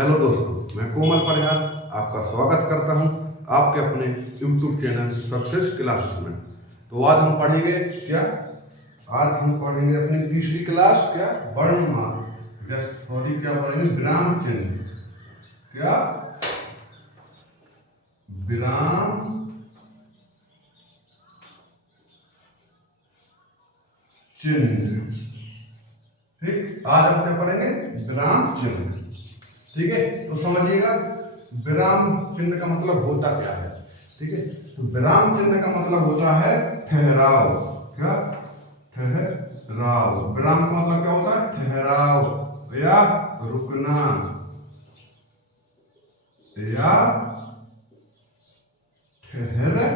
Hello दोस्तों, मैं कोमल परिहार आपका स्वागत करता हूं आपके अपने YouTube चैनल सक्सेस क्लासेस में। तो आज हम पढ़ेंगे क्या? आज हम पढ़ेंगे अपनी तीसरी क्लास क्या? वर्णमाला, क्या पढ़ेंगे? विराम चिन्ह। क्या? विराम चिन्ह। ठीक, आज हम क्या पढ़ेंगे? विराम चिन्ह। ठीक है, तो समझिएगा विराम चिन्ह का मतलब होता क्या है। ठीक है, तो विराम चिन्ह का मतलब होता है ठहराव। क्या? ठहराव। विराम का मतलब क्या होता है? ठहराव या रुकना या ठहरना।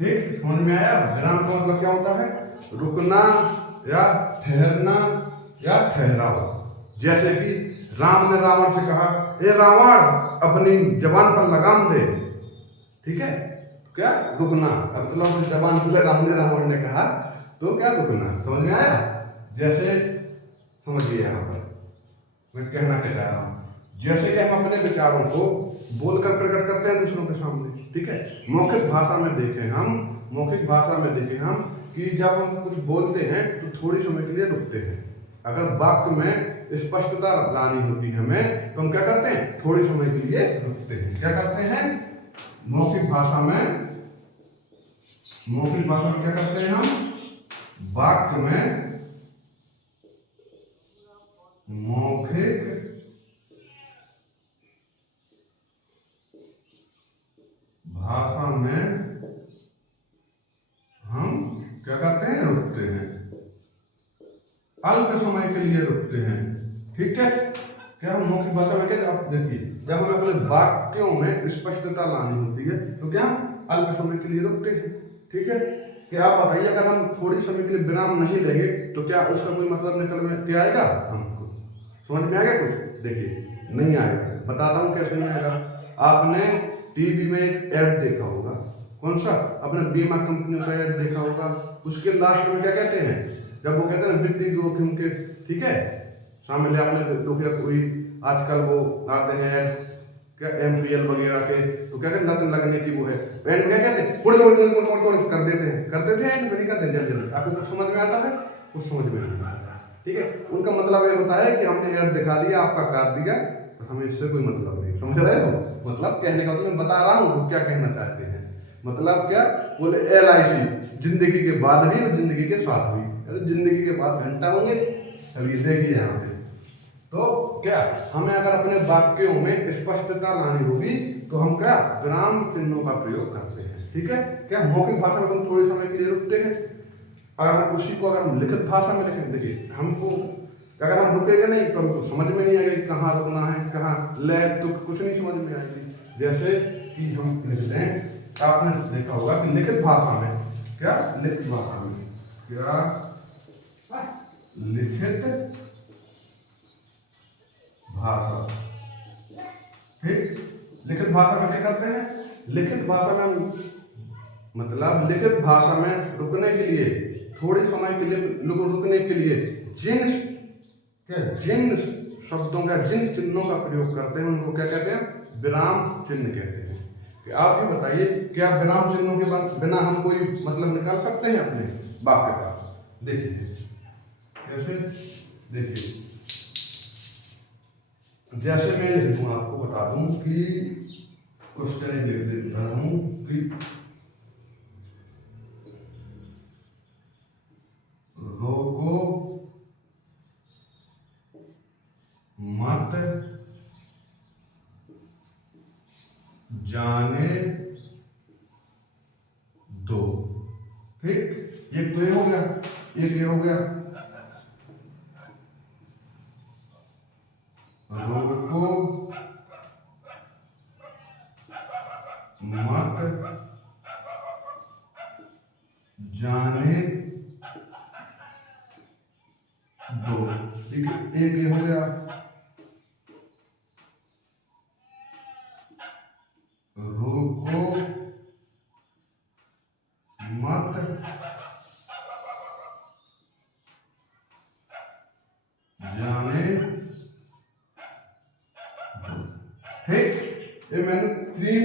ठीक, समझ में आया? विराम का मतलब क्या होता है? रुकना या ठहरना या ठहराव। जैसे कि राम ने रावण से कहा, ए रावण, अपनी जबान पर लगाम दे। ठीक है, क्या? रुकना। अब मतलब अपनी जबान पर लगाम दे, रावण ने कहा, तो क्या? रुकना। समझ में आया? जैसे समझिए यहाँ पर मैं कहना क्या चाह रहा हूँ। जैसे कि हम अपने विचारों को बोलकर प्रकट करते हैं दूसरों के सामने। ठीक है, मौखिक भाषा में देखें हम कि जब हम कुछ बोलते हैं तो थोड़ी समय के लिए रुकते हैं। अगर वाक्य में स्पष्टता लानी होती है हमें, तो हम क्या करते हैं? थोड़ी समय के लिए रुकते हैं। क्या करते हैं? मौखिक भाषा में क्या करते हैं हम? वाक्य में मौखिक भाषा में हम क्या करते हैं? रुकते हैं। अल्प समय के लिए रुकते हैं। ठीक है, क्या हम मौखिक भाषा में क्या? आप देखिए, जब हमें अपने वाक्यों में स्पष्टता लानी होती है तो क्या हम अल्प समय के लिए रुकते हैं। ठीक है, क्या आप बताइए, अगर हम थोड़ी समय के लिए विराम नहीं लेंगे तो क्या उसका कोई मतलब निकल में क्या आएगा? हमको समझ में आएगा कुछ? देखिए, नहीं आएगा। बताता हूँ कैसे नहीं आएगा। आपने टीवी में एक ऐड देखा होगा, कौन सा? अपने बीमा कंपनियों का ऐड देखा होगा। उसके लास्ट में क्या कहते हैं? जब वो कहते हैं वित्तीय जोखिम के, ठीक है, शामिल है, आपने देखा कोई आजकल वो आते हैं ऐड क्या MPL वगैरह के, तो क्या कहते हैं? नतन लगने की वो है एंड, क्या कहते हैं? कुछ कर देते हैं एंड नहीं करते हैं जल्दी जल्दी। आपको कुछ समझ में आता है? कुछ समझ में नहीं आता है। ठीक है, उनका मतलब ये होता है कि हमने ऐड दिखा दिया, आपका काट दिया, तो हमें इससे कोई मतलब नहीं। समझ रहे हो? मतलब कहने का मतलब मैं बता रहा हूँ वो क्या कहना चाहते हैं। मतलब क्या बोले? LIC, जिंदगी के बाद भी और जिंदगी के साथ भी। अरे जिंदगी के बाद घंटा होंगे। चलिए देखिए यहाँ पे, तो क्या हमें अगर अपने वाक्यों में स्पष्टता लानी होगी तो हम क्या? विराम चिन्हों का प्रयोग करते हैं। ठीक है, क्या मौखिक भाषा में हम थोड़े समय के लिए रुकते हैं। अगर उसी को अगर हम लिखित भाषा में लिखें, देखिए हमको अगर हम रुकेंगे नहीं तो हमको समझ में नहीं आएगा कि कहाँ रुकना है, कहाँ ले, तो कुछ नहीं समझ में आएगी। जैसे कि हम लिखते हैं, आपने देखा होगा कि लिखित भाषा में क्या? लिखित भाषा में क्या? लिखित भाषा। ठीक, लिखित भाषा में क्या करते हैं? लिखित भाषा में हम मतलब लिखित भाषा में रुकने के लिए, थोड़ी समय के लिए रुकने के लिए जिन शब्दों का, जिन चिन्हों का प्रयोग करते हैं उनको क्या कहते हैं? विराम चिन्ह कहते हैं। कि आप ये बताइए, क्या विराम चिन्हों के बिना हम कोई मतलब निकाल सकते हैं अपने वाक्य का? देखिए कैसे, देखिए जैसे मैं लिख दूँ, आपको बता दूं कि क्वेश्चन लिख देता हूं कि रोको मत जाने दो। ठीक, ये तो ये हो गया, एक ये हो गया, रोको मत जाने दो। ठीक है, एक ये हो गया, रोको मत ठीक, ये मैंने 3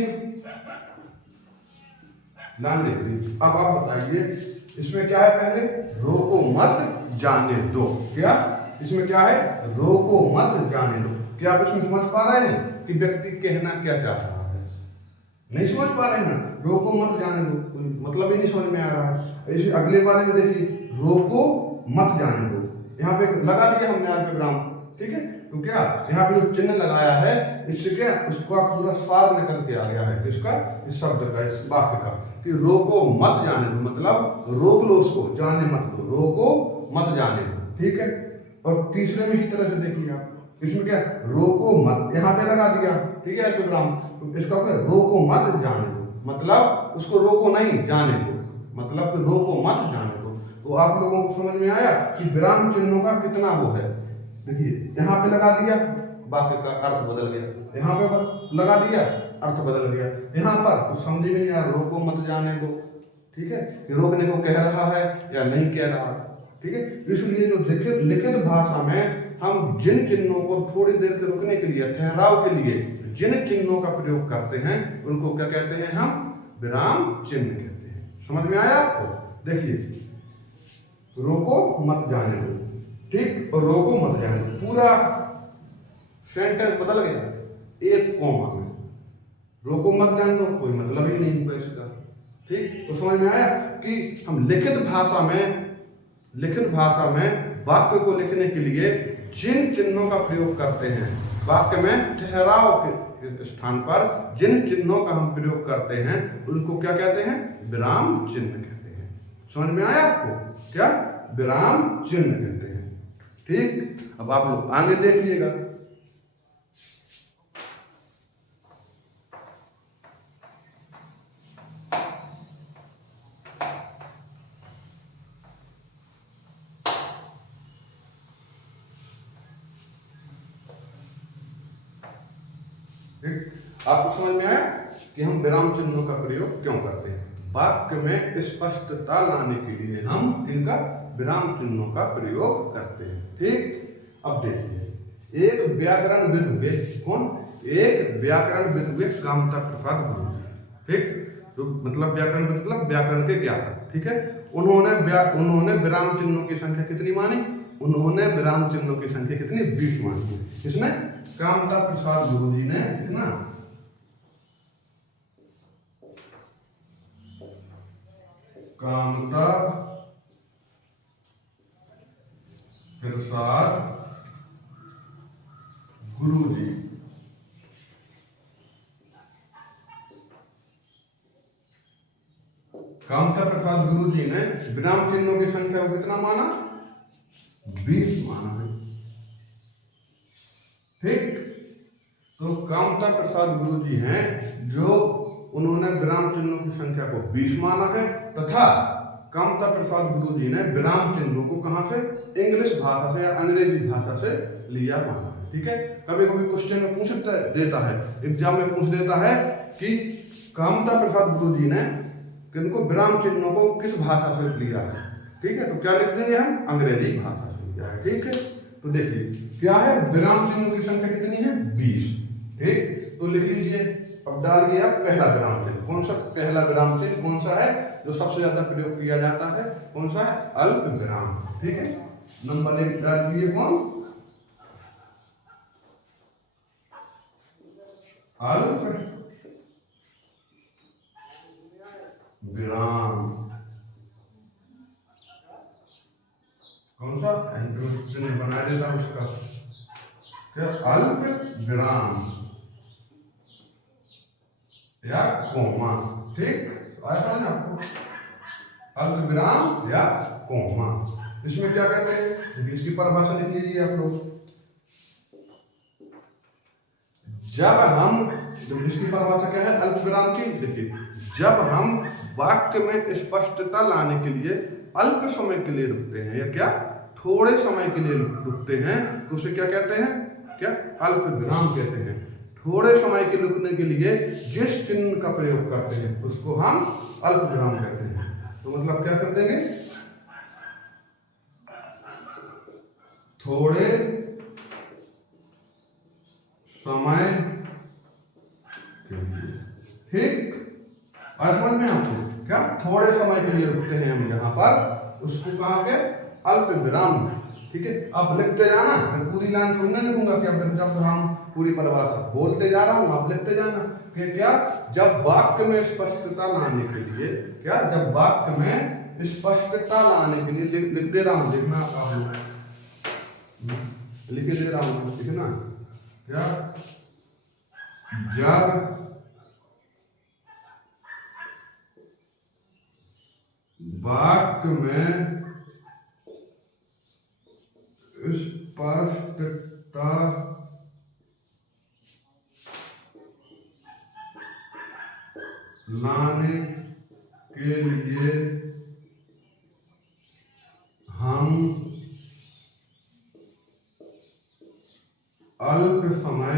लाइन लिख दी। अब आप बताइए इसमें क्या है, पहले रोको मत जाने दो। क्या इसमें क्या है, रोको मत जाने दो। क्या आप इसमें समझ पा रहे हैं कि व्यक्ति कहना क्या चाह रहा है? नहीं समझ पा रहे हैं ना, रोको मत जाने दो, कोई मतलब ही नहीं समझ में आ रहा है। इसे अगले बारे में देखिए, रोको मत जाने दो, यहाँ पे लगा दिया हमने अल्पविराम, ठीक है। तो क्या यहाँ पे जो चिन्ह लगाया है, इससे क्या उसका पूरा सार निकल के आ गया है, किसका, इस शब्द का, इस वाक्य का, कि रोको मत जाने दो, मतलब रोक लो उसको, जाने मत दो, रोको मत जाने दो, ठीक है। और तीसरे में इसी तरह से देखिए आप, इसमें क्या, रोको मत यहाँ पे लगा दिया, ठीक है अल्पविराम, तो इसका क्या, रोको मत जाने दो, मतलब उसको रोको नहीं, जाने दो, मतलब रोको मत जाने दो। तो आप लोगों को समझ में आया कि विराम चिन्हों का कितना वो है। देखिए यहाँ पे लगा दिया, वाक्य का अर्थ बदल गया, यहाँ पे लगा दिया, अर्थ बदल गया, यहाँ पर कुछ समझ में नहीं आया, रोको मत जाने दो, ठीक है, कि रोकने को कह रहा है या नहीं कह रहा, ठीक है। इसलिए जो लिखित भाषा में हम जिन चिन्हों को थोड़ी देर के रुकने के लिए, ठहराव के लिए जिन चिन्हों का प्रयोग करते हैं, उनको क्या कहते हैं, हम विराम चिन्ह कहते हैं। समझ में आया आपको? देखिए, रोको मत जाने दो, ठीक, और रोको मत जाने दो, पूरा सेंटेंस बदल गया एक कॉमा में। रोको मत जाने दो कोई मतलब ही नहीं हुआ इसका, ठीक। तो समझ में आया कि हम लिखित भाषा में वाक्य को लिखने के लिए जिन चिन्हों का प्रयोग करते हैं, वाक्य में ठहराव के स्थान पर जिन चिन्हों का हम प्रयोग करते हैं, उनको क्या कहते हैं, विराम चिन्ह कहते हैं। समझ में आया आपको? क्या विराम चिन्ह कहते हैं, ठीक। अब आप लोग आगे देख लीजिएगा, आपको समझ में आया कि हम विराम चिन्हों का प्रयोग क्यों करते हैं। वाक्य में स्पष्टता लाने के लिए हम किनका, विराम चिन्हों का प्रयोग करते हैं, ठीक। अब देखिए, एक व्याकरणविद हुए, कौन, एक व्याकरणविद हुए कामता प्रसाद गुरु जी, ठीक, तो मतलब व्याकरण मतलब व्याकरण के ज्ञाता, ठीक है। उन्होंने विराम चिन्हों की संख्या कितनी मानी, उन्होंने विराम चिन्हों की संख्या कितनी, 20 मानी। किसने, कामता प्रसाद गुरु जी ने कितना, कामता प्रसाद गुरु जी, कामता प्रसाद गुरु जी ने विराम चिन्हों की संख्या को कितना माना, 20 माना है, ठीक। तो कामता प्रसाद गुरु जी हैं जो उन्होंने विराम चिन्हों की संख्या को 20 माना है, तथा कामता प्रसाद गुरु जी ने विराम चिन्हों को कहां से, इंग्लिश भाषा से या अंग्रेजी भाषा से लिया माना है, ठीक है। कभी कभी क्वेश्चन में पूछ देता है, एग्जाम में पूछ देता है कि कामता प्रसाद गुरु जी ने किनको विराम चिन्हों को किस भाषा से लिया है, ठीक है। तो क्या लिख देंगे हम, अंग्रेजी भाषा से लिया है, ठीक है। तो देखिए क्या है, विराम चिन्हों की संख्या कितनी है, 20, ठीक। तो लिख लीजिए, अब डालिए आप पहला विराम चिन्ह, कौन सा पहला विराम चिन्ह कौन सा है जो सबसे ज्यादा प्रयोग किया जाता है, कौन सा है, अल्प विराम, ठीक है। नंबर 1 डालिए, कौन, अल्प विराम, कौन सा, चिन्ह बना देता उसका, क्या, अल्प विराम या कोमा, ठीक, आया ना आपको, अल्प विराम या कोमा। इसमें क्या करते हैं, इसकी परिभाषा लिख लीजिए आप लोग। जब इसकी परिभाषा क्या है, अल्प विराम की, देखिए, जब हम वाक्य में स्पष्टता लाने के लिए अल्प समय के लिए रुकते हैं, या क्या, थोड़े समय के लिए रुकते हैं, तो उसे क्या कहते हैं, क्या, अल्प विराम कहते हैं। थोड़े समय के रुकने के लिए जिस चिन्ह का प्रयोग करते हैं उसको हम अल्प विराम कहते हैं। तो मतलब क्या कर देंगे, थोड़े समय ठीक। और समझ में आपको क्या थोड़े समय के लिए रुकते हैं हम यहाँ पर, उसको कहा के अल्प विराम। ठीक है, आप लिखते जाना, मैं पूरी लाइन थोड़ी ना लिखूंगा कि अब जब हम पूरी परिभाषा बोलते जा रहा हूँ, आप लिखते जाना कि क्या जब वाक्य में स्पष्टता लाने के लिए, क्या जब वाक्य में स्पष्टता लाने के लिए लिख दे रहा हूँ, देखना आप लिख दे रहा हूँ, लिखना क्या जब वाक्य में स्पष्टता लाने के लिए हम अल्प समय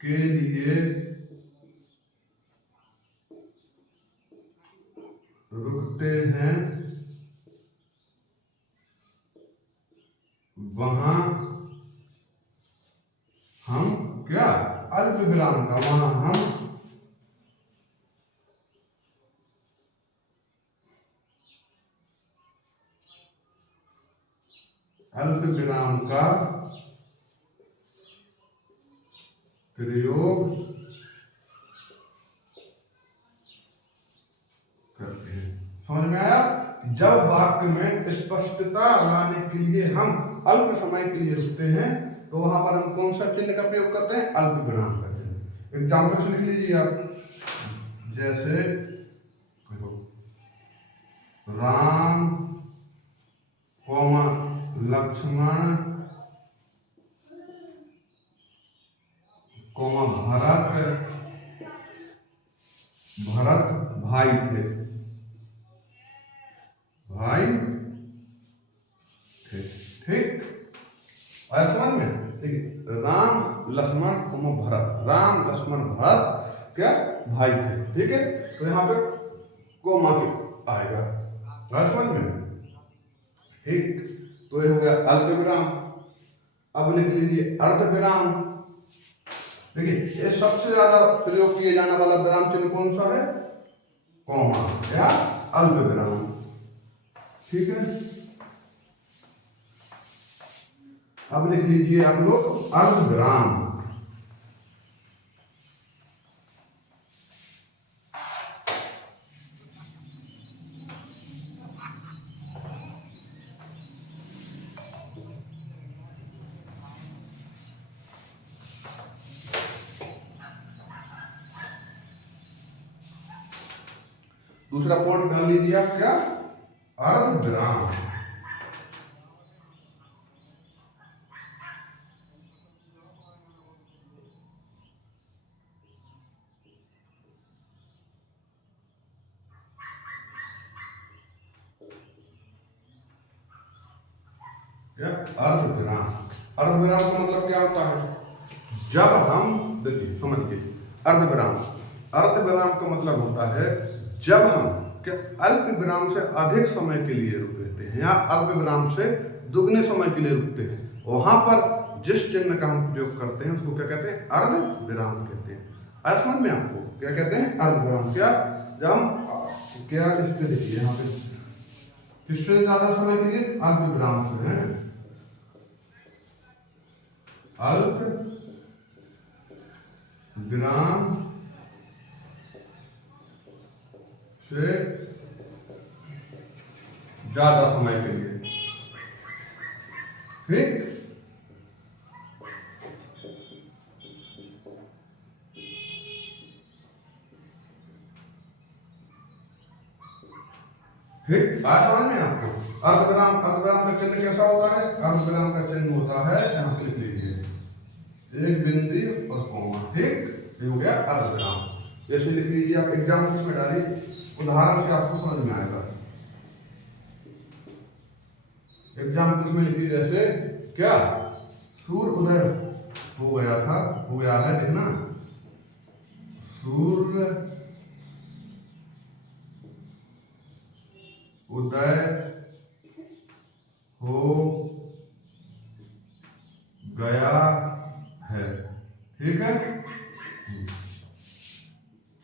के लिए रुकते हैं, वहां हम क्या अल्प विराम का, वहां हम अल्प विराम का प्रयोग करते हैं। समझ में आया? जब वाक्य में स्पष्टता लाने के लिए हम अल्प समय के लिए रुकते हैं, तो वहां पर हम कौन सा चिन्ह का प्रयोग करते हैं? अल्प विराम का चिन्ह। एग्जाम्पल लिख लीजिए आप, जैसे राम लक्ष्मण भरत भाई थे, ठीक। और समझ में देखिए, राम लक्ष्मण भरत क्या भाई थे, ठीक है। तो यहाँ पे कोमा के आएगा, समझ में, ठीक। तो ये हो गया अल्प विराम। अब लिख लीजिए अर्ध विराम। देखिए, ये सबसे ज्यादा प्रयोग किए जाने वाला विराम चिन्ह कौन सा है? कॉमा या अल्प विराम, ठीक है। अब लिख लीजिए आप लोग अर्ध विराम। दूसरा पॉइंट डाल लीजिए आप, क्या अर्ध विराम। अर्ध विराम, अर्ध विराम का मतलब क्या होता है? जब हम देखिए समझिए, अर्ध विराम का मतलब होता है जब हम क्या अल्प विराम से अधिक समय के लिए रुकते हैं या अल्प विराम से दुगने समय के लिए रुकते हैं, वहां पर जिस चिन्ह का हम प्रयोग करते हैं उसको क्या कहते हैं? अर्ध विराम कहते हैं। समझ में आपको क्या कहते हैं? अर्ध विराम। क्या जब हम क्या इसके देखिए यहाँ पे किससे ज्यादा समय के लिए? अल्प विराम से है, अल्प विराम से ज्यादा समय के लिए, ठीक। ठीक, समझ में आपको? अर्धविराम का चिन्ह कैसा होता है? अर्धविराम का चिन्ह होता है, यहाँ पे लिख लीजिए, एक बिंदु और कोमा, ठीक। ये हो गया अर्धविराम। जैसे लिख लीजिए आप, एग्जाम्पल में डालिए, उदाहरण से आपको समझ में आएगा। एग्जाम्पल में लिखिए, जैसे क्या सूर्य उदय हो गया है, देखना, सूर्य उदय हो गया ठीक है।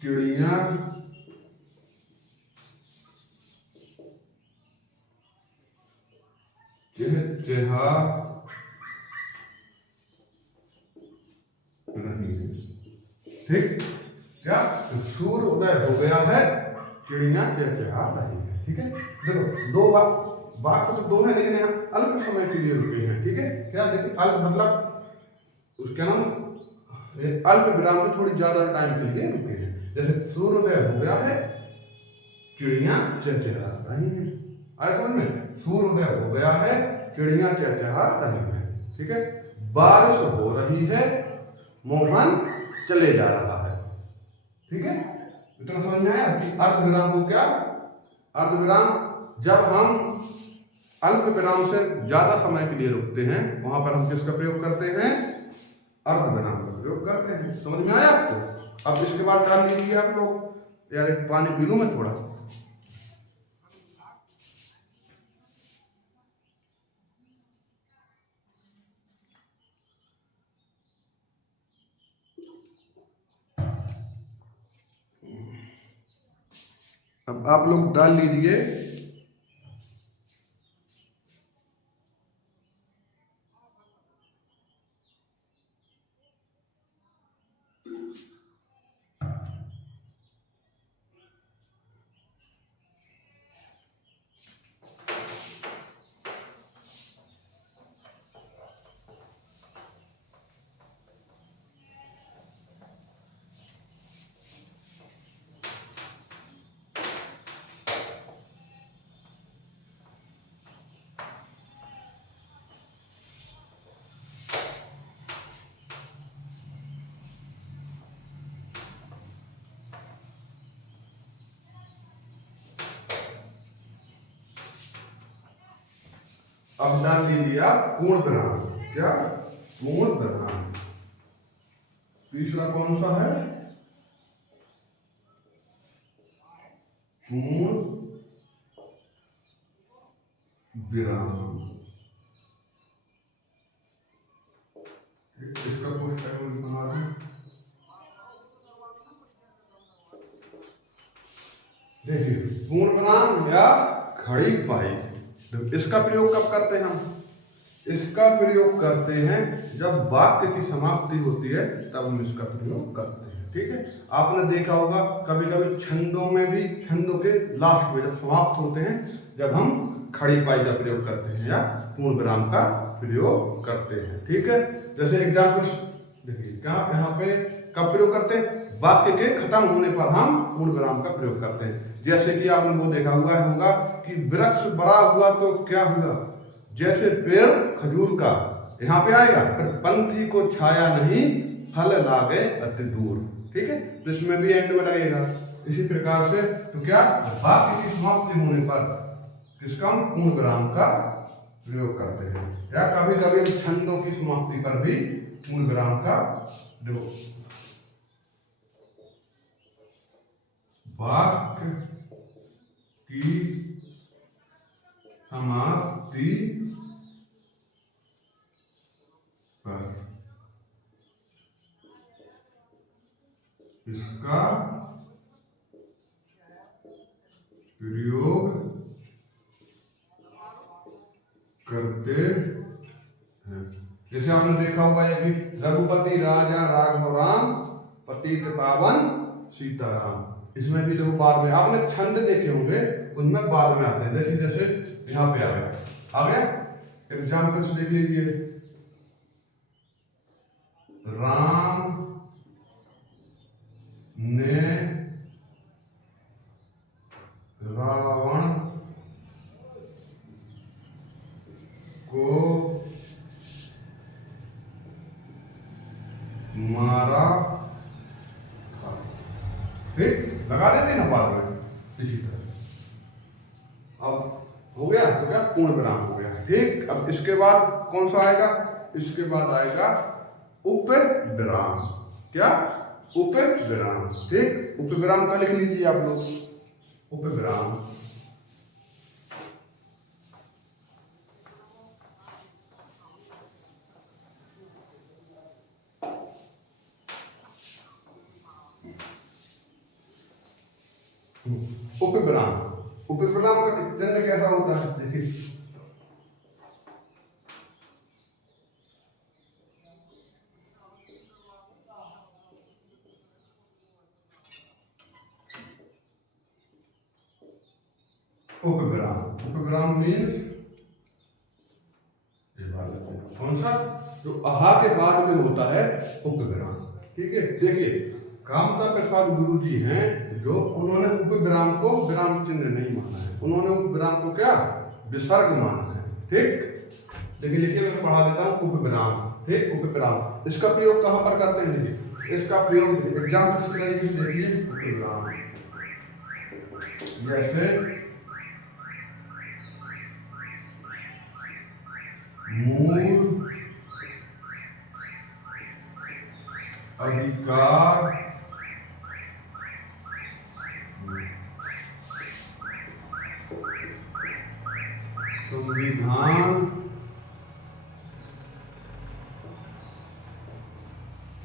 चिड़िया चहचहा रही है। ठीक, क्या सूर्य उदय हो गया है, चिड़िया चहचहा रही है। ठीक है, देखो दो वाक्य तो दो है, लेकिन यहाँ अल्प समय के लिए रुके हैं। ठीक है, क्या देखिए अल्प मतलब उसके नाम अल्प विराम से थोड़ी ज्यादा टाइम के लिए रुके हैं। जैसे सूर्योदय हो गया है, चिड़िया चहचहा रही है। आए समझ में, सूर्योदय हो गया है, चिड़िया चहचहा रही है। ठीक है, बारिश हो रही है, मोहन चले जा रहा है। ठीक है, इतना समझ में आया कि अर्ध विराम को क्या, अर्ध विराम जब हम अल्प विराम से ज्यादा समय के लिए रुकते हैं, वहां पर हम किसका प्रयोग करते हैं, अर्ध विराम का प्रयोग करते हैं। समझ में आया आपको। अब इसके बाद डाल लीजिए आप लोग, यार एक पानी पी लूं मैं थोड़ा। अब आप लोग डाल लीजिए अब डाल लीजिए आप पूर्ण विराम। क्या, पूर्ण विराम। तीसरा कौन सा है, पूर्ण विराम। इसका कुछ टाइम बना दें। देखिए पूर्ण विराम या खड़ी पाई, इसका प्रयोग कब करते हैं हम, इसका प्रयोग करते हैं जब वाक्य की समाप्ति होती है, तब हम इसका प्रयोग करते हैं। ठीक है, आपने देखा होगा कभी कभी छंदों में भी, छंदों के लास्ट में जब समाप्त होते हैं, जब हम खड़ी पाई का प्रयोग करते हैं या पूर्ण विराम का प्रयोग करते हैं। ठीक है, जैसे एग्जाम्पल देखिए, क्या यहाँ पे कब प्रयोग करते हैं, वाक्य के खत्म होने पर हम पूर्ण विराम का प्रयोग करते हैं। जैसे कि आपने वो देखा हुआ होगा कि वृक्ष बड़ा हुआ तो क्या हुआ, जैसे पेड़ खजूर का, यहाँ पे आएगा पर पंथी को छाया नहीं, फल लागे अति दूर। ठीक है, तो इसमें भी एंड में लगेगा। इसी प्रकार से तो क्या, वाक्य की समाप्ति होने पर किसका, हम पूर्ण विराम का प्रयोग करते हैं, या कभी कभी हम छंदों की समाप्ति पर भी पूर्ण विराम का प्रयोग। वाक्य की समाप्ति पर इसका प्रयोग करते हैं। जैसे आपने देखा होगा कि रघुपति राजा राघव राम, पतित पावन सीताराम, इसमें भी देखो बाद में आपने छंद देखे होंगे, उनमें बाद में आते हैं। देखिए जैसे यहाँ पे आ गया एग्जाम्पल से देख लीजिए, राम ने रावण को मारा था। ठीक, लगा देते हैं ना बाद में इसी तरह। अब हो गया तो क्या, पूर्ण विराम हो गया। ठीक, अब इसके बाद कौन सा आएगा, इसके बाद आएगा उप विराम। क्या, उप विराम। ठीक, उप विराम का लिख लीजिए आप लोग, उप विराम। उपविराम। उपविराम का चिन्ह कैसा होता है, देखिए उपविराम। उपविराम मीन्स कौन सा, जो आहा के बाद में होता है उपविराम। ठीक है, देखिए कामता प्रसाद गुरु जी हैं जो उन्होंने उपविराम को विराम चिन्ह नहीं माना है, उन्होंने उपविराम को क्या विसर्ग माना है। ठीक, देखिए लिखिए मैं पढ़ा देता हूँ उपविराम। ठीक, उपविराम इसका प्रयोग कहाँ पर करते हैं, देखिए इसका प्रयोग एग्जाम किस तरीके से देखिए, उपविराम जैसे मूल अधिकार संविधान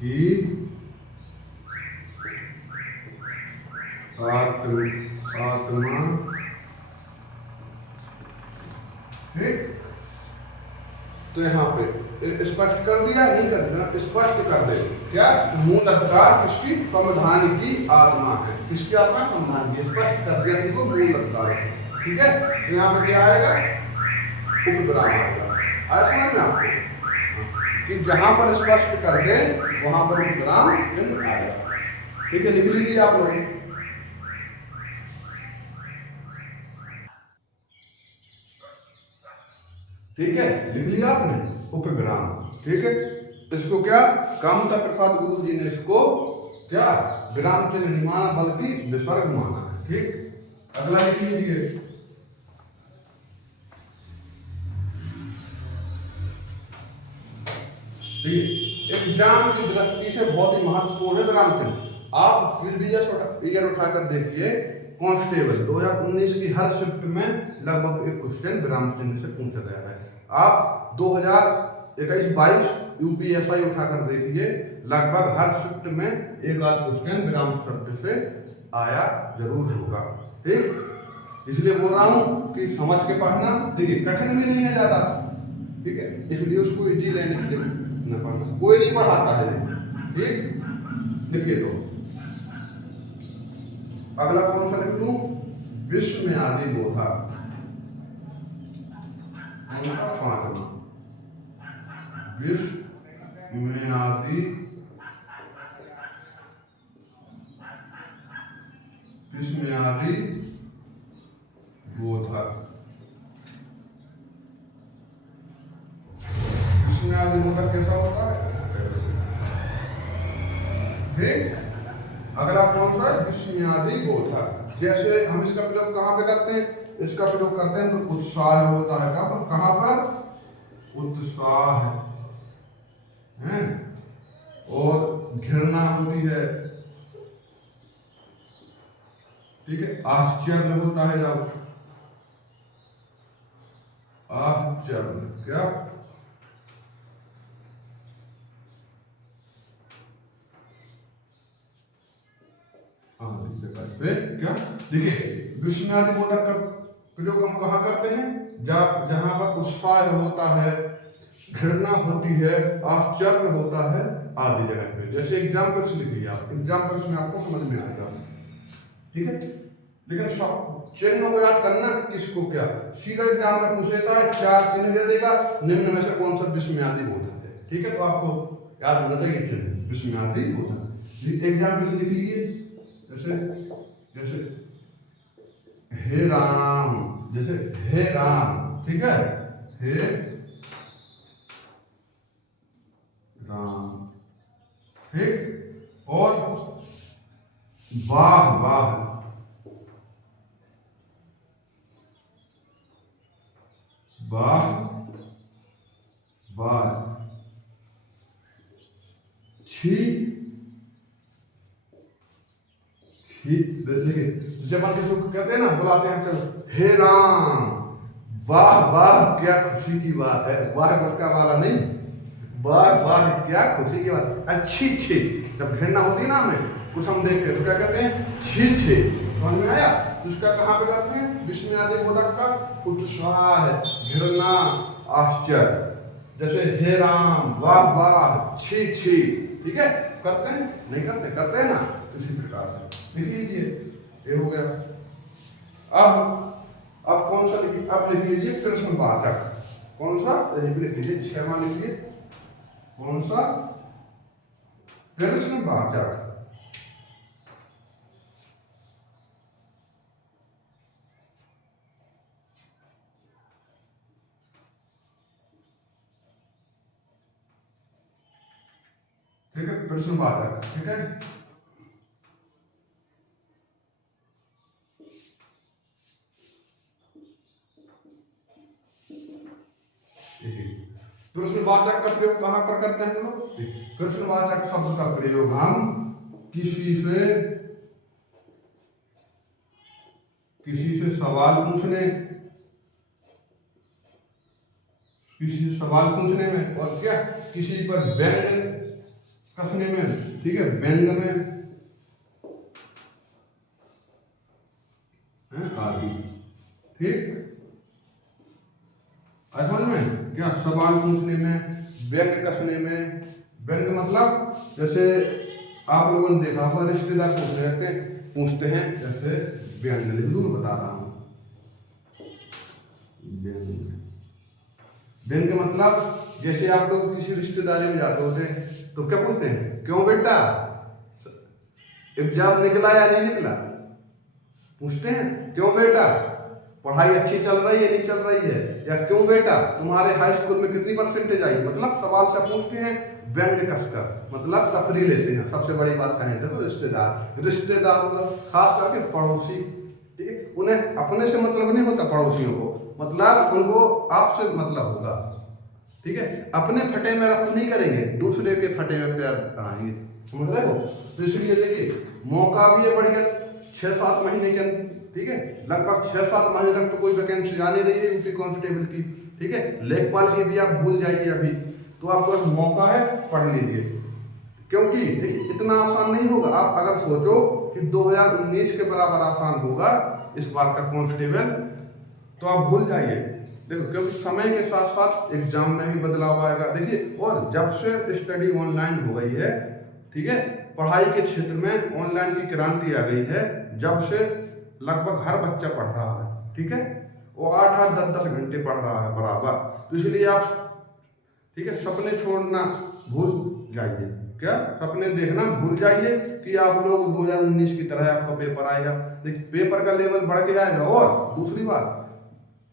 की आत्मा। ठीक, तो यहाँ पे स्पष्ट कर दिया, नहीं कर दिया, स्पष्ट कर दे क्या मूल अधिकार किसकी, संविधान की आत्मा है। किसकी आत्मा, संविधान की, स्पष्ट कर दिया इनको मूल अधिकार। ठीक है, तो यहाँ पे क्या आएगा, उपविराम आएगा। आज समझ में आपको कि जहां पर स्पष्ट कर दे वहां पर उपविराम आएगा। ठीक है, लिख लीजिए आप लोग। ठीक है, लिख लिया आपने उपविराम। ठीक है, इसको क्या कामता प्रसाद गुरु जी ने इसको क्या विराम चिन्ह नहीं माना बल्कि विसर्ग माना है। ठीक, अगला लिख लीजिए। ठीक, एग्जाम की दृष्टि से बहुत ही महत्वपूर्ण है विराम चिन्ह। आप प्रीवियस ईयर उठाकर देखिए, कांस्टेबल 2019 की हर शिफ्ट में लगभग एक क्वेश्चन विराम चिन्ह से पूछा गया है। आप 2021-22 यूपीएसआई उठाकर देखिए, लगभग हर शिफ्ट में एक आध क्वेश्चन विराम शब्द से आया जरूर होगा। ठीक, इसलिए बोल रहा हूं कि समझ के पढ़ना। देखिए कठिन भी नहीं है ज्यादा, ठीक है, इसलिए उसको इजी लेने के लिए न पढ़ना, कोई नहीं पढ़ाता है। ठीक, लिखिए तो अगला कौन सा लिख दूं, विश्व में आदि बोधा, पांचवा विश्व में आदि बोधा। विश्व में आदि बोधा कैसा होता है, ठीक। अगला कौन सा है, विस्मयादि बोधा। जैसे हम इसका प्रयोग कहाँ पे करते हैं, इसका प्रयोग करते हैं तो उत्साह होता है, कब कहाँ पर, उत्साह है, और घृणा होती है। ठीक है, आश्चर्य होता है, जब आश्चर्य क्या, क्या, देखिए विस्मयादि बोधक का प्रयोग हम कहाँ करते हैं, जहां पर उत्साह होता है, घृणा होती है, आश्चर्य होता है, आदि जगह पे। जैसे एग्जाम्पल्स लिखिए आप, एग्जाम्पल्स में आपको समझ में आएगा। ठीक है, लेकिन सब चिन्ह को याद करना किसको क्या, सीधा एग्जाम में पूछ लेता है, 4 चिन्ह दे देगा, निम्न में से कौन सा विस्मयादि बोधक है। ठीक है, तो आपको याद होना चाहिए चिन्ह विस्मयादि बोधक। एग्जाम्पल्स लिख लीजिए, जैसे हे राम, जैसे हे राम, ठीक है, हे राम, ठीक, और वाह वाह, वाह वाह, छी, देखिए जब हम किसी को कहते हैं ना, बुलाते हैं चलो हे राम, वाह वाह क्या खुशी की बात है, वाह गुटका वाला नहीं, वाह वाह क्या खुशी की बात, अच्छी छी। जब घृणा होती है ना हमें कुछ हम देखते हैं तो क्या कहते हैं, छी छी, समझ में आया? तो इसका कहाँ पे करते हैं? विस्मयादिबोधक का उत्साह, घृणा, आश्चर्य। जैसे हे राम, वाह वाह, छी छी, ठीक है, करते हैं? नहीं करते? करते हैं ना? इसी प्रकार से लिख लीजिए, ये हो गया। अब कौन सा लिखिए? अब लिख लीजिए प्रश्नवाचक। कौन सा? लिख लीजिए, 6वां लिखिए। कौन सा? प्रश्नवाचक। ठीक है, प्रश्नवाचक, ठीक है। प्रश्नवाचक का प्रयोग कहां पर करते हैं हम लोग? प्रश्नवाचक शब्द का प्रयोग हम किसी से सवाल पूछने, में, और क्या, किसी पर व्यंग कसने में, ठीक है, व्यंग में आदि, ठीक। समझ में? क्या सवाल पूछने में, व्यंग कसने में। व्यंग मतलब जैसे आप लोगों ने देखा होगा, रिश्तेदार पूछते हैं, जैसे व्यंग लिख दूं, बता रहा हूं। व्यंग मतलब जैसे आप लोग किसी रिश्तेदारी में जाते होते हैं तो क्या पूछते हैं? क्यों बेटा, एग्जाम निकला या नहीं निकला? पूछते हैं। क्यों बेटा, पढ़ाई अच्छी चल रही है नहीं चल रही है? या क्यों बेटा, तुम्हारे हाई स्कूल में कितनी परसेंटेज आई? मतलब सवाल से पूछते हैं, व्यंग कसकर, मतलब तफरी लेते हैं। सबसे बड़ी बात कहें देखो, रिश्तेदारों का, खास करके पड़ोसी, ठीक है, उन्हें अपने से मतलब नहीं होता, पड़ोसियों को मतलब उनको आपसे मतलब होगा, ठीक है। अपने फटे में रफ नहीं करेंगे, दूसरे के फटे में पैर बढ़ाएंगे, समझ रहे हो? तो इसलिए देखिए, मौका भी है बढ़िया, 6-7 महीने के अंदर, ठीक है, लगभग 6-7 महीने तक तो कोई वैकेंसी आ नहीं रही है यूपी कांस्टेबल की, ठीक है। लेखपाल की भी आप भूल जाइए अभी, तो आपके पास मौका है, पढ़ लीजिए। क्योंकि देखिए, इतना आसान नहीं होगा। आप अगर सोचो कि 2019 के बराबर आसान होगा इस बार का कांस्टेबल, तो आप भूल जाइए। देखो, क्योंकि समय के साथ साथ एग्जाम में भी बदलाव आएगा। देखिए, और जब से स्टडी ऑनलाइन हो गई है, ठीक है, पढ़ाई के क्षेत्र में ऑनलाइन की क्रांति आ गई है, जब से लगभग हर बच्चा पढ़ रहा है, ठीक है, वो 8-8, 10-10 घंटे पढ़ रहा है बराबर। तो इसलिए आप, ठीक है, सपने छोड़ना भूल जाइए। क्या? सपने देखना भूल जाइए कि आप लोग 2019 की तरह आपका पेपर आएगा। देखिए, पेपर का लेवल बढ़ के आएगा, और दूसरी बात,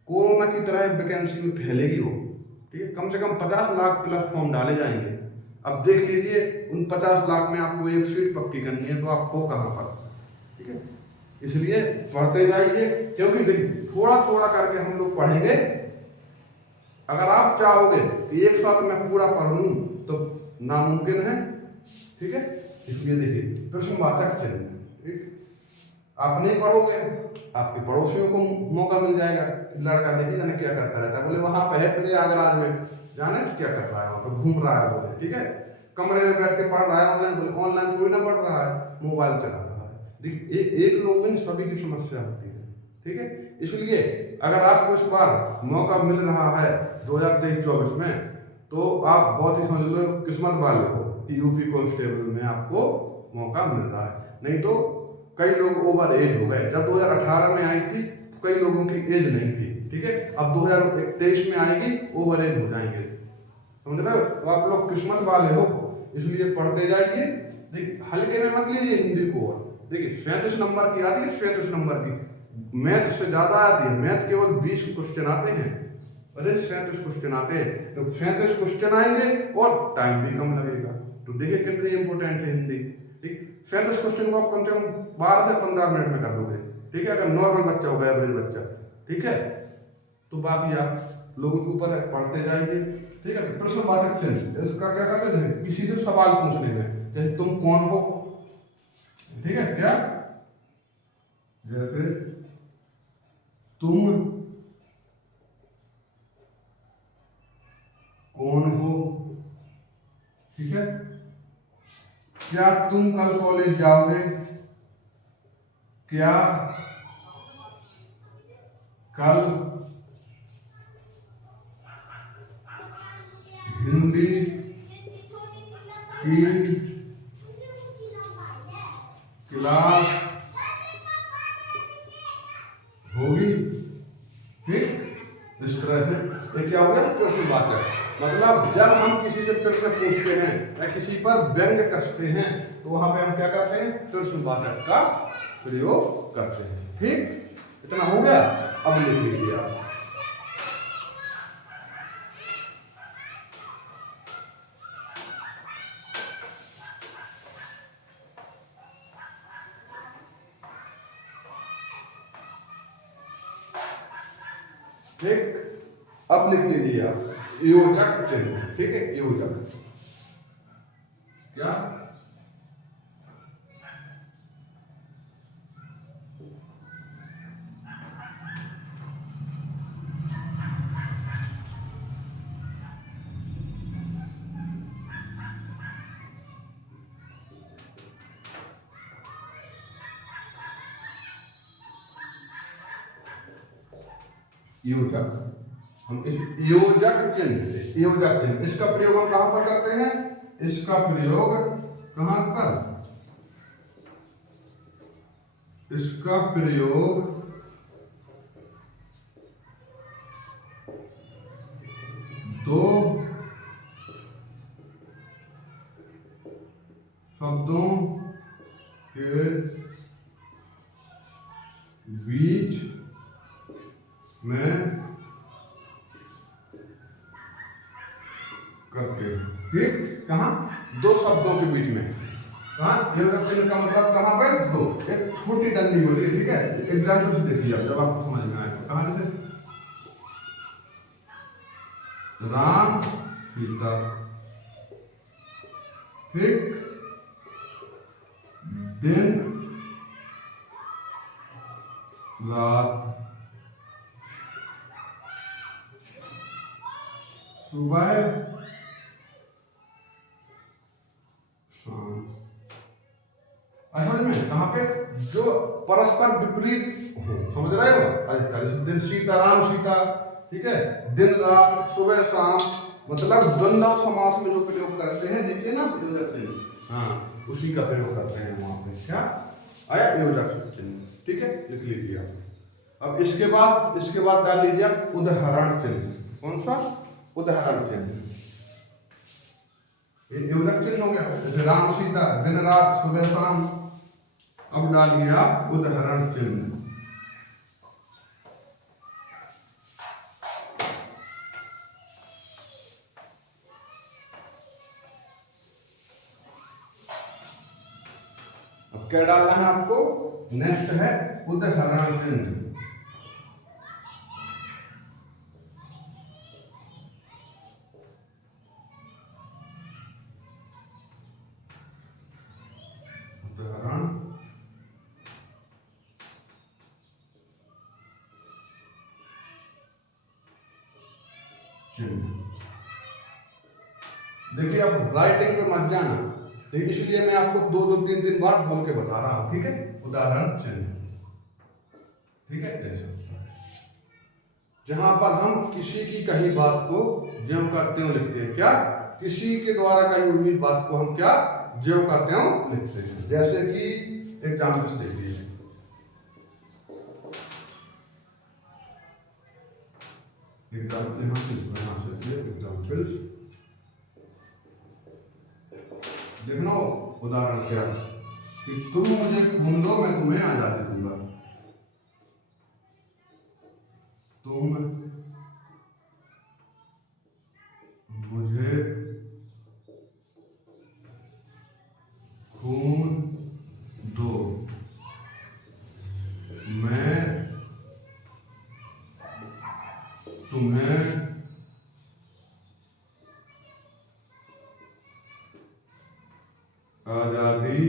कोरोना की तरह वैकेंसी में फैलेगी वो, ठीक है। कम से कम 50 लाख प्लस फॉर्म डाले जाएंगे। अब देख लीजिए, उन 50 लाख में आपको एक सीट पक्की करनी है, तो आपको कहाँ पर, ठीक है। इसलिए पढ़ते जाइए, क्योंकि देखिए, थोड़ा थोड़ा करके हम लोग पढ़ेंगे। अगर आप चाहोगे कि एक साथ मैं पूरा पढ़ लूं तो नामुमकिन है, ठीक है। इसलिए देखिए, प्रश्नवाचक चिन्ह, ठीक, आप नहीं पढ़ोगे, आपके पड़ोसियों को मौका मिल जाएगा। लड़का देखिए जाने क्या करता रहता है, बोले वहां पे है प्रयागराज में, जाने क्या कर रहा है, वहां पे घूम रहा है, बोले, ठीक है, कमरे में बैठ के पढ़ रहा है ऑनलाइन। बोले ऑनलाइन थोड़ी ना पढ़ रहा है, मोबाइल चला रहा है। देखिए, एक लोग इन सभी की समस्या होती है, ठीक है। इसलिए अगर आपको इस बार मौका मिल रहा है 2023-24 में, तो आप बहुत ही समझ लो किस्मत वाले हो कि यूपी कांस्टेबल में आपको मौका मिल रहा है। नहीं तो कई लोग ओवर एज हो गए। जब 2018 में आई थी तो कई लोगों की एज नहीं थी, ठीक है। अब 2023 में आएगी, ओवर एज हो जाएंगे, समझ रहे हो? तो आप लोग किस्मत वाले हो, इसलिए पढ़ते जाइए। देखिए, हल्के में मत लीजिए हिंदी को। देखिए, 37 नंबर की आती है, 37 नंबर की, मैथ से ज्यादा आती है। मैथ केवल 20 क्वेश्चन आते हैं, अरे 37 क्वेश्चन आते हैं। तो 37 क्वेश्चन आएंगे और टाइम भी कम लगेगा। तो देखिए कितनी इंपॉर्टेंट है हिंदी, ठीक। 37 क्वेश्चन को आप कम से कम 12 से 15 मिनट में कर दोगे, ठीक है, अगर नॉर्मल बच्चा होगा, एवरेज बच्चा, ठीक है। तो बाकी आप लोगों के ऊपर पढ़ते जाइए, ठीक है। तो प्रश्नवाचक चिन्ह, इसका क्या कहते हैं? किसी से सवाल पूछने में, जैसे तुम कौन हो, ठीक है, क्या, जैसे तुम कौन हो, ठीक है, क्या तुम कल कॉलेज जाओगे, क्या कल हिंदी की क्लास होगी? ठीक, इस तरह से ये क्या हो गया? प्रश्नवाचक। मतलब जब हम किसी से प्रश्न पूछते हैं या किसी पर व्यंग कसते हैं तो वहां पे हम क्या करते हैं? प्रश्नवाचक का प्रयोग करते हैं। ठीक, इतना हो गया। अब लिख लीजिए आप। ठीक, अब लिख लीजिए आप योजक चिन्ह। ठीक है, योजक क्या? योजक। हम इस योजक चिन्ह इसका प्रयोग हम कहां पर करते हैं? इसका प्रयोग कहां पर? इसका प्रयोग दो शब्दों के बीच में करते हैं। ठीक, कहां? दो शब्दों के बीच में। कहां? योजक चिन्ह का मतलब कहां पर? दो। एक छोटी डंडी होती है। ठीक है, एग्जाम्पल से देखिए आप, जब आपको समझ में आएगा। कहां जैसे राम सीता, ठीक, दिन रात, सुबह शाम। समझ में? कहां पे? जो परस्पर विपरीत हो। समझ रहे हो? दिन सीताराम सीता, ठीक है, दिन रात, सुबह शाम, मतलब द्वंद्व समास में जो प्रयोग करते हैं, देखिए ना योजक चिन्ह। हाँ, उसी का प्रयोग करते हैं वहां पे। क्या आया? योजक चिन्ह। ठीक है, लिख लीजिए आप। अब इसके बाद डाल लीजिए आप उदाहरण चिन्ह। कौन सा? उदाहरण चिन्ह। ये योजक चिन्ह हो गया, जैसे राम सीता, दिन रात, सुबह शाम। अब डालिए आप उदाहरण चिन्ह। अब क्या डालना है आपको? नेक्स्ट है उदाहरण चिन्ह। उदाहरण चिन्ह। देखिए, अब राइटिंग पे मत जाना, लेकिन इसलिए मैं आपको 2-3 बार बोल के बता रहा हूं। ठीक है, उदाहरण चिन्ह। ठीक है, ऐसे होता है जहां पर हम किसी की कही बात को ज्यों का त्यों लिखते हैं। क्या? किसी के द्वारा कही हुई बात को हम क्या ज्यों का त्यों लिखते हैं। जैसे कि एग्जाम्पल्स देखिए। एग्जाम्पल्स देखना। उदाहरण क्या? कि तुम मुझे खून दो, मैं तुम्हें आजादी दूंगा। तुम मुझे खून दो, मैं तुम्हें आजादी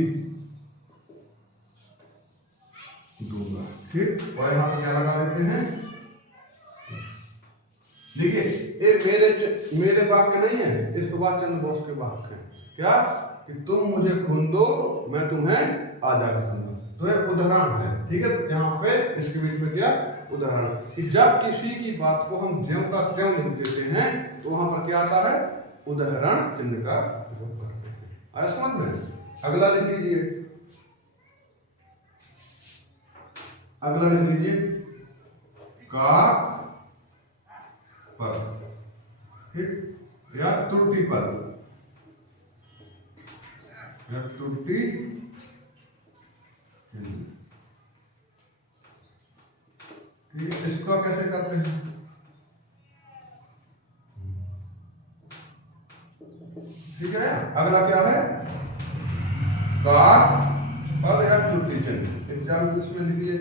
दूंगा। ठीक, और यहां पर क्या लगा देते हैं? देखिए, ये मेरे वाक्य नहीं है, ये सुभाष चंद्र बोस के वाक्य है। क्या? कि तुम मुझे खून दो, मैं तुम्हें आजादी दूंगा। तो ये उदाहरण है, ठीक है। यहाँ पे इसके बीच में क्या उदाहरण, कि जब किसी की बात को हम ज्यों का त्यों लिख देते हैं तो वहां पर क्या आता है, उदाहरण चिन्ह का उपयोग करते हैं। आया समझ में? अगला लिख लीजिए, अगला लिख लीजिए का पर, ठीक, या त्रुटि पर, या त्रुटि चिन्ह, ठीक है। इसको कैसे करते हैं, ठीक है। अगला क्या है, का पद या त्रुटि चिन्ह। एग्जाम्पल्स में लिखिए,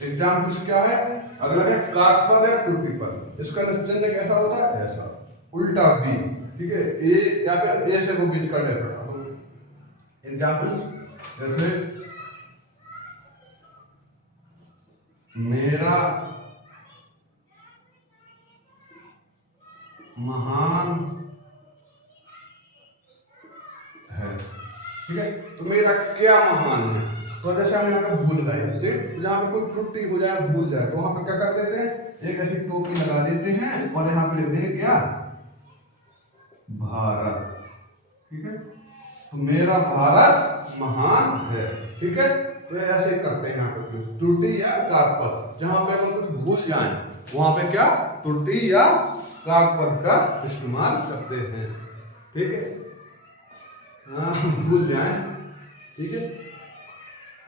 एग्जाम्पल्स क्या है, अगला क्या, काक पद या त्रुटि पद। इसका चिन्ह कैसा होता है, ऐसा उल्टा बी, ठीक है, ए या फिर ए से वो बीच का डैश होता है। एग्जाम्पल्स जैसे मेरा महान है, ठीक है। तो मेरा क्या महान है, तो जैसे हम यहाँ पे भूल गए, ठीक, जहाँ पे कोई त्रुटि हो जाए, भूल जाए, तो वहां पे क्या कर देते हैं, एक ऐसी टोपी लगा देते हैं और यहाँ पे लिख देंगे क्या, भारत, ठीक है। तो मेरा भारत महान है, ठीक है। तो ऐसे करते हैं यहाँ पे त्रुटि या कारपद, जहां पे अपन कुछ भूल जाएं वहां पे क्या त्रुटि या कारपद का इस्तेमाल करते हैं, ठीक है। हाँ, भूल जाएं, ठीक है।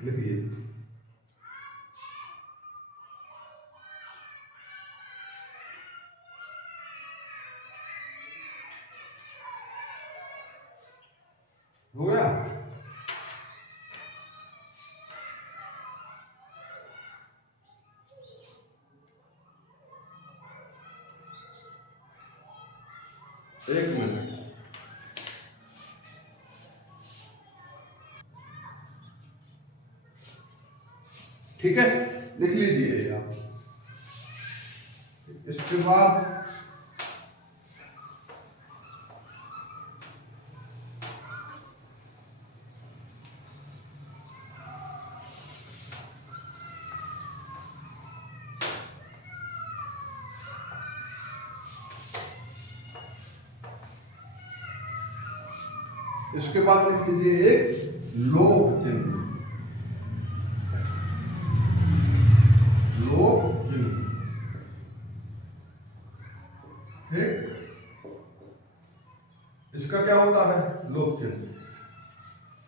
लिखिए, हो गया, एक मिनट, ठीक है, लिख लीजिए आप। इसके बाद इसके बाद लिख लीजिए एक लोक चिन्ह, लोक चिन्ह, ठीक। इसका क्या होता है, लोक चिन्ह,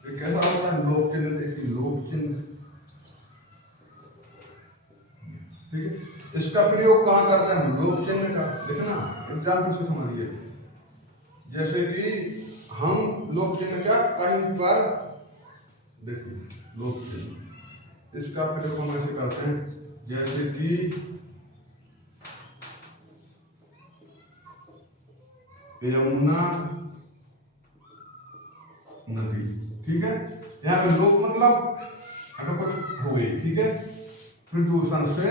ये कैसा होता है, लोक चिन्ह, देखिए लोक चिन्ह, ठीक है। इसका प्रयोग कहाँ करते हैं, लोक चिन्ह का, देखना एग्जाम्पल से समझिए। जैसे कि हम लोक चिन्ह क्या कहीं पर, देखिए लोक चिन्ह, इसका प्रयोग हम ऐसे करते हैं, जैसे कि यमुना नदी, ठीक है। यहाँ पे लोक मतलब अगर कुछ हो गई, ठीक है, प्रदूषण से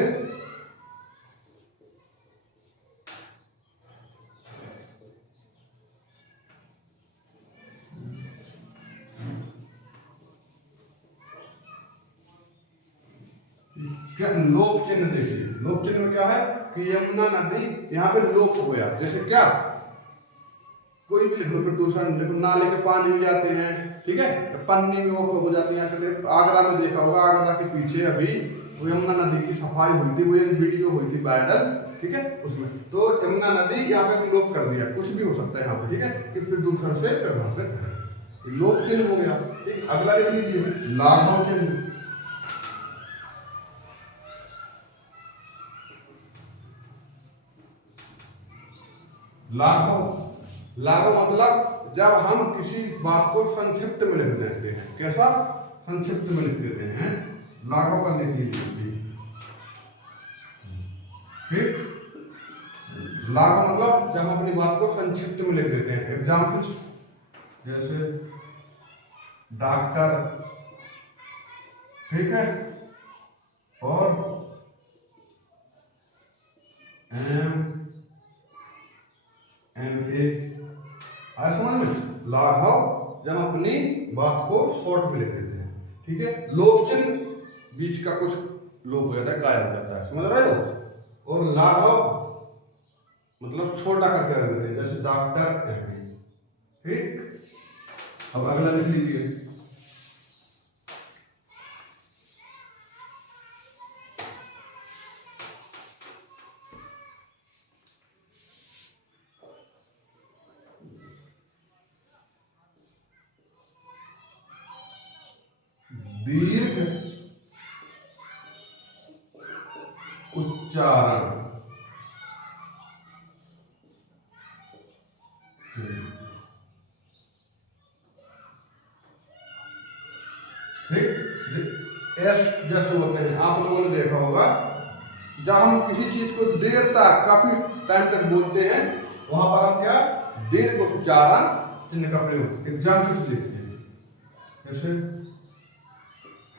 क्या, लोक चिन्ह देखिए, लोक चिन्ह में क्या है कि यमुना नदी यहाँ पे लोप हो गया, जैसे क्या कोई भी लिख लो, प्रदूषण देखो, नाले के पानी भी आते हैं, ठीक है, पन्नी में वो हो जाती है। आगरा में देखा होगा, आगरा के पीछे अभी वो यमुना नदी की सफाई हुई थी, वो एक वीडियो हुई थी वायरल, ठीक है, उसमें तो यमुना नदी यहाँ पे लोप कर दिया, कुछ भी हो सकता है यहाँ पे, ठीक है, कि प्रदूषण से प्रभावित है, लोप चिन्ह हो गया, ठीक। अगला लिख लीजिए लाघव चिन्ह, लाघव, लाघव मतलब जब हम किसी बात को संक्षिप्त में लिख देते हैं, कैसा, संक्षिप्त में लिख देते हैं, लाघव का लिख लीजिए, ठीक। लाघव मतलब जब हम अपनी बात को संक्षिप्त में लिख देते हैं। एग्जाम्पल्स जैसे डॉक्टर, ठीक है, और MA, समझ में, लाघव जब अपनी बात को शॉर्ट में लिख देते हैं, ठीक है। लोभ चिन्ह बीच का कुछ लोभ हो जाता है, गायब हो जाता है, समझ रहे हो। और लाघव मतलब छोटा करके रख देते हैं, जैसे डॉक्टर है, ठीक। अब अगला लिख लीजिए, दीर्घ उच्चारण, ठीक। एस जैसे होते हैं, आप लोगों ने देखा होगा, जब हम किसी चीज को देर तक काफी टाइम तक बोलते हैं, वहां पर हम क्या दीर्घ उच्चारण चिन्ह का प्रयोग। एग्जाम्पल देखते हैं, जैसे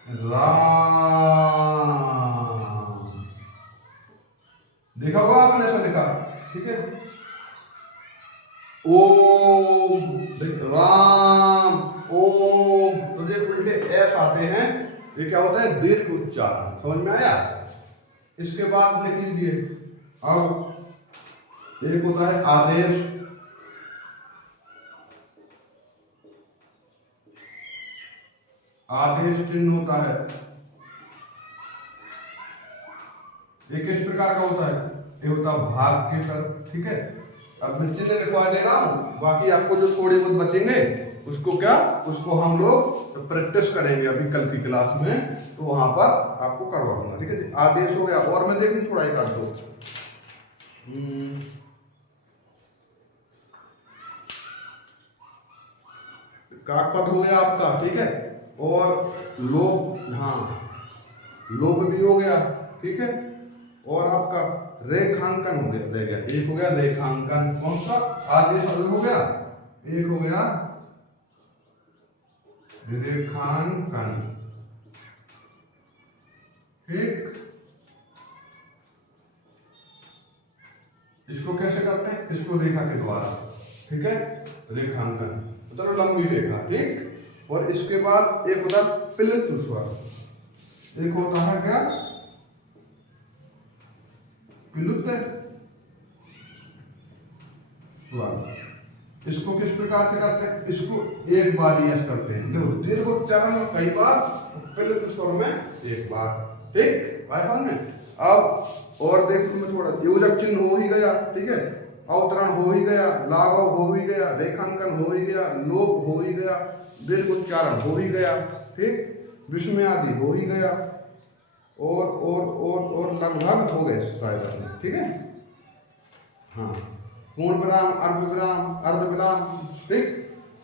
राम, देखा होगा आपने ऐसा लिखा, ठीक है। ओम, राम, ओम, तो जो उल्टे एस आते हैं, ये क्या होता है दीर्घ उच्चारण, समझ में आया। इसके बाद लिख लीजिए, अब एक होता है आदेश, आदेश चिन्ह होता है, ये किस प्रकार का होता है, ये होता है भाग के तरफ, ठीक है। अब मैं चिन्ह लिखवा दे रहा हूं, बाकी आपको जो थोड़े बहुत बचेंगे उसको क्या, उसको हम लोग प्रैक्टिस करेंगे अभी कल की क्लास में, तो वहां पर आपको करवाऊंगा, ठीक है। आदेश हो गया, और मैं देखूं थोड़ा एक आध दो, काकपद हो गया आपका, ठीक है। और लोभ, हाँ लोभ भी हो गया, ठीक है। और आपका रेखांकन हो गया, रह गया, एक हो गया रेखांकन, कौन सा आदेश हो गया, एक हो गया रेखांकन, ठीक। इसको कैसे करते हैं, इसको रेखा के द्वारा, ठीक है, रेखांकन मतलब लंबी रेखा, ठीक। और इसके बाद एक होता है प्लित स्वर, एक होता है क्या प्लुत स्वर। इसको किस प्रकार से करते हैं, इसको एक बार यस करते हैं, देखो दीर्घ उच्चारण में कई बार, प्लुत स्वर में एक बार, ठीक है। अब और देख मैं थोड़ा, योजक चिन्ह हो ही गया, ठीक है, अवतरण हो ही गया, लाघव हो ही गया, रेखांकन हो ही गया, लोप हो ही गया, दीर्घ उच्चारण हो ही गया, ठीक, विस्मय आदि हो ही गया, और लगभग हो गए शायद अपने, ठीक है। हाँ, पूर्ण विराम, अर्ध विराम, अर्ध विराम, ठीक,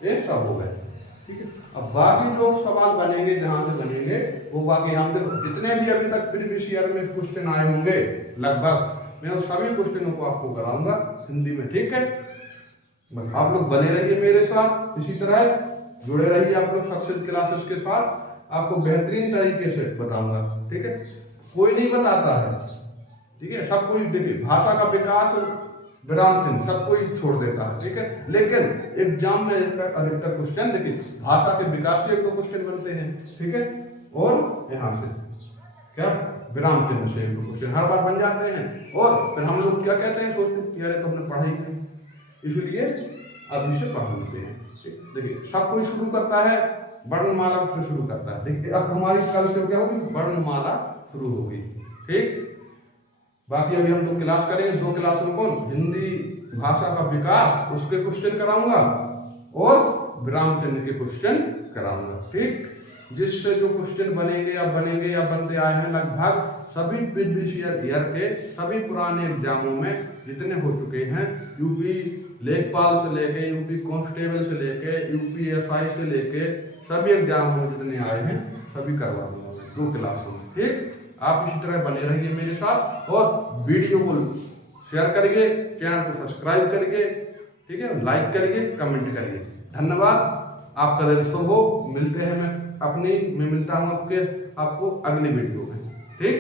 ये सब हो गए, ठीक है। अब बाकी जो सवाल बनेंगे जहां से बनेंगे वो बाकी हम देखो जितने भी अभी तक प्रीवियस ईयर में क्वेश्चन आए होंगे लगभग, मैं उस सभी क्वेश्चनों को आपको कराऊंगा हिंदी में, ठीक है। आप लोग बने रहिए मेरे साथ, इसी तरह जुड़े रहिए आप लोग सक्सेस क्लासेस के साथ, आपको बेहतरीन तरीके से बताऊंगा, ठीक है। कोई नहीं बताता है, ठीक है, सब कोई देखिए भाषा का विकास विराम चिन्ह सब कोई छोड़ देता है, ठीक है। लेकिन एग्जाम में अधिकतर क्वेश्चन देखिए भाषा के विकास से एक दो क्वेश्चन बनते हैं, ठीक है, और यहाँ से क्या विराम चिन्ह से एक दो क्वेश्चन हर बार बन जाते हैं, और फिर हम लोग क्या कहते हैं, सोचते हैं यार तो हमने पढ़ा ही नहीं, इसलिए अब इसे पढ़ लेते हैं। देखिए सब कोई शुरू करता है वर्णमाला से शुरू करता है, देखिए अब हमारी कल से क्या होगी, वर्णमाला शुरू होगी, ठीक। बाकी अभी हम 2 क्लास करेंगे, 2 क्लास में कौन हिंदी भाषा का विकास उसके क्वेश्चन कराऊंगा और विराम चिन्ह के क्वेश्चन कराऊंगा, ठीक। जिससे जो क्वेश्चन बनेंगे या बनते आए हैं लगभग सभी प्रीवियस ईयर के सभी पुराने एग्जामों में जितने हो चुके हैं, यूपी लेखपाल से लेके यूपी कांस्टेबल से लेके यूपी एसआई से लेके सभी एग्जाम में जितने आए हैं सभी करवा दूंगा 2 क्लासों में, ठीक। आप इसी तरह बने रहिए मेरे साथ और वीडियो को शेयर करिए, चैनल को सब्सक्राइब करिए, ठीक है, लाइक करिए, कमेंट करिए। धन्यवाद, आपका दिन शुभ हो। मिलते हैं, मैं मिलता हूँ आपको अगले वीडियो में, ठीक।